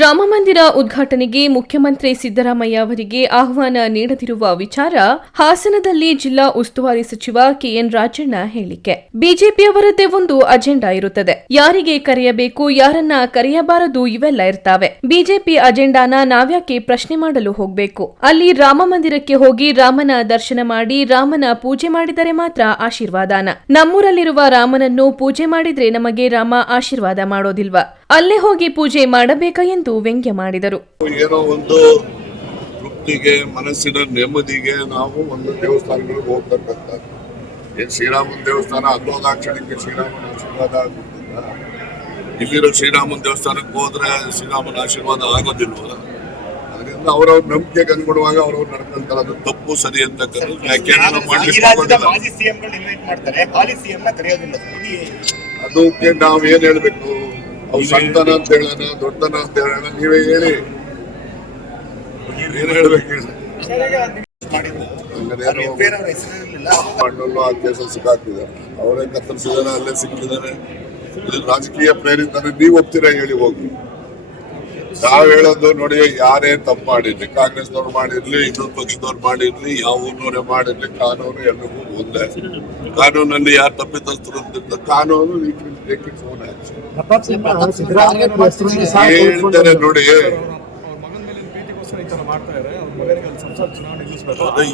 ರಾಮಮಂದಿರ ಉದ್ಘಾಟನೆಗೆ ಮುಖ್ಯಮಂತ್ರಿ ಸಿದ್ದರಾಮಯ್ಯ ಅವರಿಗೆ ಆಹ್ವಾನ ನೀಡದಿರುವ ವಿಚಾರ ಹಾಸನದಲ್ಲಿ ಜಿಲ್ಲಾ ಉಸ್ತುವಾರಿ ಸಚಿವ ಕೆಎನ್ ರಾಜಣ್ಣ ಹೇಳಿಕೆ. ಬಿಜೆಪಿಯವರದ್ದೇ ಒಂದು ಅಜೆಂಡಾ ಇರುತ್ತದೆ. ಯಾರಿಗೆ ಕರೆಯಬೇಕು, ಯಾರನ್ನ ಕರೆಯಬಾರದು ಇವೆಲ್ಲ ಇರ್ತಾವೆ. ಬಿಜೆಪಿ ಅಜೆಂಡಾನ ನಾವ್ಯಾಕೆ ಪ್ರಶ್ನೆ ಮಾಡಲು ಹೋಗ್ಬೇಕು? ಅಲ್ಲಿ ರಾಮ ಮಂದಿರಕ್ಕೆ ಹೋಗಿ ರಾಮನ ದರ್ಶನ ಮಾಡಿ, ರಾಮನ ಪೂಜೆ ಮಾಡಿದರೆ ಮಾತ್ರ ಆಶೀರ್ವಾದಾನ. ನಮ್ಮೂರಲ್ಲಿರುವ ರಾಮನನ್ನು ಪೂಜೆ ಮಾಡಿದ್ರೆ ನಮಗೆ ರಾಮ ಆಶೀರ್ವಾದ ಮಾಡೋದಿಲ್ವಾ? ಅಲ್ಲೇ ಹೋಗಿ ಪೂಜೆ ಮಾಡಬೇಕ ಎಂದು ವ್ಯಂಗ್ಯ ಮಾಡಿದರು. ಏನೋ ಒಂದು ತೃಪ್ತಿಗೆ ಮನಸ್ಸಿನ ನೆಮ್ಮದಿಗೆ ನಾವು ಒಂದು ದೇವಸ್ಥಾನಗಳಿಗೆ ಹೋಗ್ತಕ್ಕಂಥ ಏನು ಶ್ರೀರಾಮನ ದೇವಸ್ಥಾನ ಅಲ್ಲೋದಾಕ್ಷಣಕ್ಕೆ ಶ್ರೀರಾಮನ ಆಶೀರ್ವಾದ ಆಗುತ್ತಿಲ್ಲ ಇಲ್ಲಿರೋ ಶ್ರೀರಾಮನ ದೇವಸ್ಥಾನಕ್ಕೆ ಹೋದ್ರೆ ಶ್ರೀರಾಮನ ಆಶೀರ್ವಾದ ಆಗೋದಿಲ್ವಲ್ಲ? ಅದರಿಂದ ಅವರವ್ರ ನಂಬಿಕೆಗೆ ಅನುಗುಣವಾಗಿ ಅವರವ್ರು ನಡ್ಕೊಂತಾರೆ. ಅದು ತಪ್ಪು ಸರಿ ಅಂತಕ್ಕಂಥದ್ದು ವ್ಯಾಖ್ಯಾನ ಮಾಡ್ಲಿಕ್ಕೆ ಅದಕ್ಕೆ ನಾವೇನು ಏನ್ ಹೇಳ್ಬೇಕು? ಅವ್ರು ಸಣ್ಣತನ ಅಂತ ಹೇಳೋಣ ದೊಡ್ಡತನ ಅಂತ ಹೇಳೋಣ ನೀವೇ ಹೇಳಿ. ಏನ್ ಹೇಳ್ಬೇಕು ಹೇಳಿ. ಅವ್ರ ಆ ಸಿಕ್ಕಾಕ್ತಿದ್ದಾರೆ ಕತ್ತರಿಸಿದಾರೆ ಅಲ್ಲೇ ಸಿಕ್ಕಿದ್ದಾರೆ. ರಾಜಕೀಯ ಪ್ರೇರಿತನೆ ನೀವು ಒಪ್ತೀರಾ ಹೇಳಿ ಹೋಗಿ. ನಾವ್ ಹೇಳೋದು ನೋಡಿ, ಯಾರೇ ತಪ್ಪು ಮಾಡಿರ್ಲಿ, ಕಾಂಗ್ರೆಸ್ನವ್ರು ಮಾಡಿರ್ಲಿ, ಇನ್ನೊಂದು ಪಕ್ಷದವ್ರು ಮಾಡಿರ್ಲಿ, ಯಾವ ಊರ್ನವ್ರೇ ಮಾಡಿರ್ಲಿ, ಕಾನೂನು ಎಲ್ಲರಿಗೂ ಒಂದೇ. ಕಾನೂನಲ್ಲಿ ಯಾರು ತಪ್ಪಿತಸ್ತರು ಕಾನೂನು ಹೇಳ್ತಾರೆ ನೋಡಿ.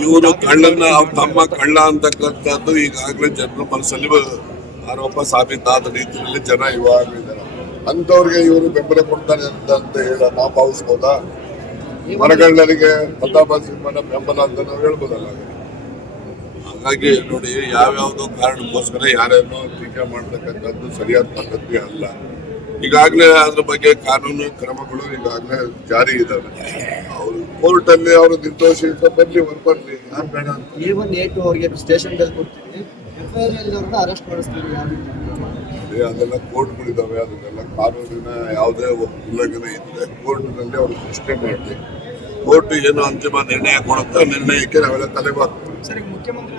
ಇವರು ಕಳ್ಳನ್ನ ತಮ್ಮ ಕಳ್ಳ ಅಂತಕ್ಕಂಥದ್ದು ಈಗಾಗಲೇ ಜನರ ಮನಸ್ಸಲ್ಲಿ ಆರೋಪ ಸಾಬೀತಾದ ರೀತಿಯಲ್ಲಿ ಜನ ಇವಾಗ ಅಂತವ್ರಿಗೆ ಇವರು ಬೆಂಬಲ ಕೊಡ್ತಾರೆ ಅಂತ ಅಂತ ಹೇಳ ನಾವು ಭಾವಿಸ್ಬೋದಾ? ಮರಗಳ್ಳರಿಗೆ ಪ್ರತಾಪ ಸಿಂಹನ ಬೆಂಬಲ ಅಂತ ನಾವು ಹೇಳ್ಬೋದಲ್ಲ. ಹಾಗಾಗಿ ನೋಡಿ ಯಾವ್ಯಾವುದೋ ಕಾರಣಕ್ಕೋಸ್ಕರ ಯಾರ್ಯಾರನ್ನೋ ಟೀಕೆ ಮಾಡ್ತಕ್ಕಂಥದ್ದು ಸರಿಯಾದ ಪದ್ಧತಿ ಅಲ್ಲ. ಈಗಾಗಲೇ ಅದ್ರ ಬಗ್ಗೆ ಕಾನೂನು ಕ್ರಮಗಳು ಈಗಾಗಲೇ ಜಾರಿ ಇದ್ದಾವೆ ಅವರು ಕೋರ್ಟ್ ಅಲ್ಲಿ ಅವರು ನಿರ್ದೋಷ ಇಂತ ಬರ್ಲಿ ಹೊರ ಬರ್ಲಿ. ಯಾರು ಬೇಡ ಅಂತ. ಒನ್ ಅವ್ರಿಗೆ ಸ್ಟೇಷನ್ ಕೊಡ್ತೀವಿ ಎಫ್ ಐ ಆರ್ ಅರೆಸ್ಟ್ ಮಾಡಿಸ್ತೀವಿ ಕೋರ್ಟ್ ಅದೆಲ್ಲ ಕೋರ್ಟ್ಗಳಿದ್ದಾವೆ, ಅದನ್ನೆಲ್ಲ ಕಾನೂನಿನ ಯಾವುದೇ ಉಲ್ಲಂಘನೆ ಇದ್ರೆ ಕೋರ್ಟ್ನಲ್ಲಿ ಅವರು ಪ್ರಶ್ನೆ ಮಾಡಿ ಕೋರ್ಟ್ ಏನು ಅಂತಿಮ ನಿರ್ಣಯ ಕೊಡುತ್ತೋ ನಿರ್ಣಯಕ್ಕೆ ನಾವೆಲ್ಲ ತಲೆಬಾಗ್ತೀವಿ ಸರಿ ಮುಖ್ಯಮಂತ್ರಿ